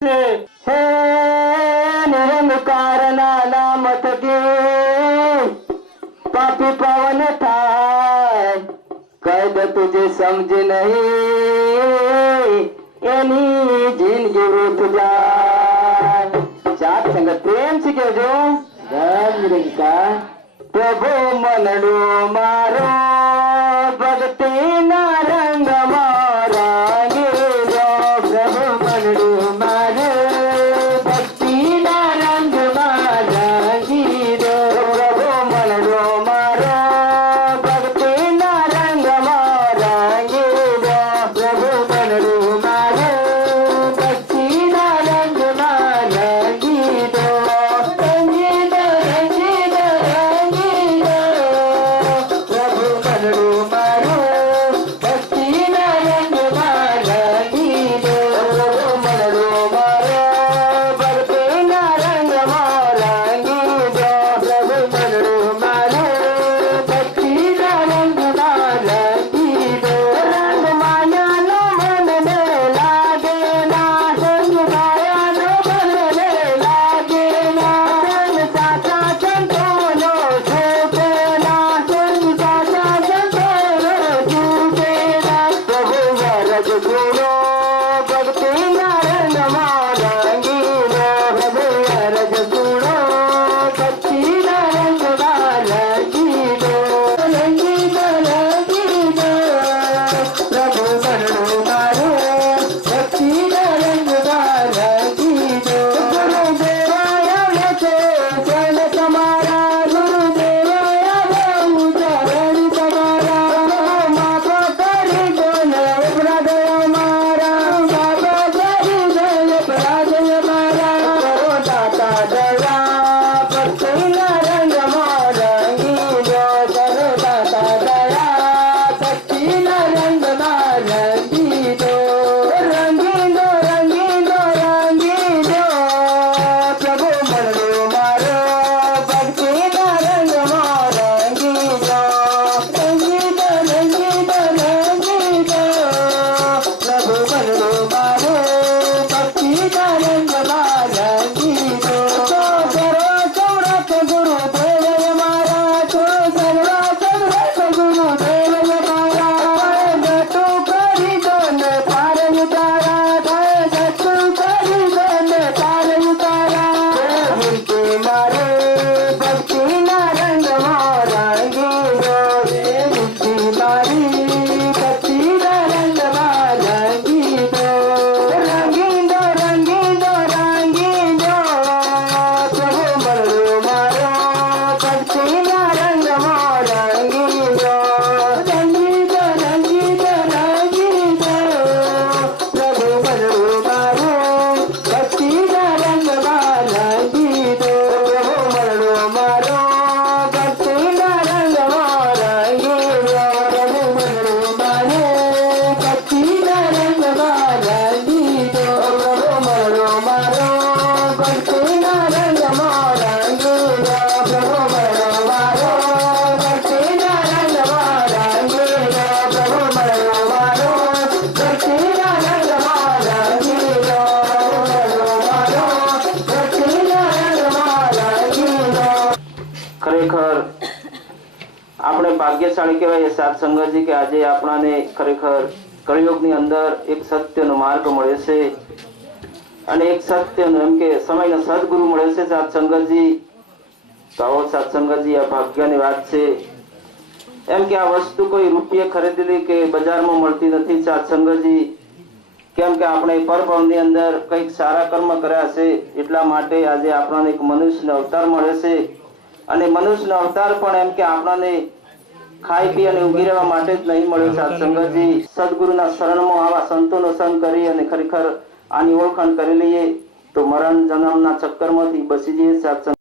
हे निरंकार नाम थके पापी पावन थाय कद तुझे समझ नहीं एनी जिंदगी रूठ जाए। साथ संगत प्रेम से कह दो जय निरंकार। प्रभु मनडो मारो भक्ति ना रंग मारा गिरो प्रभु मनडो मारो भक्ति ना रंग मारा गिरो प्रभु मनडो मारो भक्ति ना रंग मारा गिरो प्रभु मनडो मारो भक्ति ना रंग मारा गिरो रंगीलो रंगीलो रंगीलो प्रभु मनडो मारो भक्ति ना रंग मारा गिरो प्रभु मनडो मारो भक्ति ना रंग मारा गिरो प्रभु मनडो मारो भक्ति ना रंग मारा गिरो रंग माया नो मन में लागे ना रंग माया नो मन में लागे ना रंग साचा संतोनो छूटे ना रंग साचा संतोनो छूटे ना प्रभु वरद गुणो भक्ति ना रंग मारा गिरो प्रभु वरद गुणो भक्ति ना रंग मारा गिरो रंगीलो रंगीलो प्रभु मनडो मारो भक्ति ना रंग मारा गिरो गुरुदेवाया लेते चरण तुम्हारा गुरुदेवाया बहु चरण तुम्हारा माता करी दोन अपराध हमारा बाबा करी दोन अपराध हमारा करो दाता दया भक्ति ना रंग मारा गिरो करो दाता दया भक्ति ना रंग मारा गिरो रंगीलो रंगीलो रंगीलो प्रभु मनडो मारो भक्ति ना रंग मारा गिरो रंगीलो रंगीलो रंगीलो प्रभु मनडो मारो भक्ति ना रंग मारा गिरो सर्व समर्थ गुरुदेव हमारा सर्व समर्थ गुरुदेव हमारा गटू करी दोन पार उतारा गटू करी दोन पार उतारा उनके मारे भक्ति ना रंग मारा गिरो उनकी मारी भक्ति ना रंग मारा गिरो रंगीलो रंगीलो रंगीलो प्रभु मनडो मारो भक्ति ना रंग मारा गिरो रंगीलो रंगीलो रंगीलो प्रभु मनडो मारो भक्ति ना रंग मारा गिरो प्रभु मनडो मारो भक्ति ना रंग मारा गिरो प्रभु मनडो मारो भक्ति ना रंग मारा गिरो प्रभु मनडो मारो भक्ति ना रंग मारा गिरो प्रभु मनडो मारो भक्ति ना रंग मारा गिरो प्रभु मनडो मारो भक्ति ना रंग मारा गिरो प्रभु मनडो मारो भक्ति ना रंग मारा गिरो। ખરેખર આપણે ભાગ્યશાળી કહેવાય સાત સંગતજી કે આજે આપણાને ખરેખર કળિયુગની અંદર એક સત્યનો માર્ગ મળે છે અને એક સત્યનો એમ કે સમયનો સદગુરુ મળે છે સાત સંગતજી। તો આવો સાત સંગતજી આ ભાગ્યની વાત છે એમ કે આ વસ્તુ કોઈ રૂપિયે ખરીદેલી કે બજારમાં મળતી નથી સાત સંગતજી। કેમ કે આપણે પરભવની અંદર કંઈક સારા કર્મ કર્યા છે એટલા માટે આજે આપણને એક મનુષ્યનો અવતાર મળે છે અને મનુષ્યનો અવતાર પણ એમ કે આપણને ખાઈ પી અને ઊંઘી રહેવા માટે જ નહીં મળ્યો સાત સંગતજી। સદગુરુના શરણમાં આવા સંતોનો સંગ કરી અને ખરેખર આની ઓળખાણ કરી લઈએ તો મરણ જન્મના ચક્કરમાંથી બચી જઈએ સાત સંગત।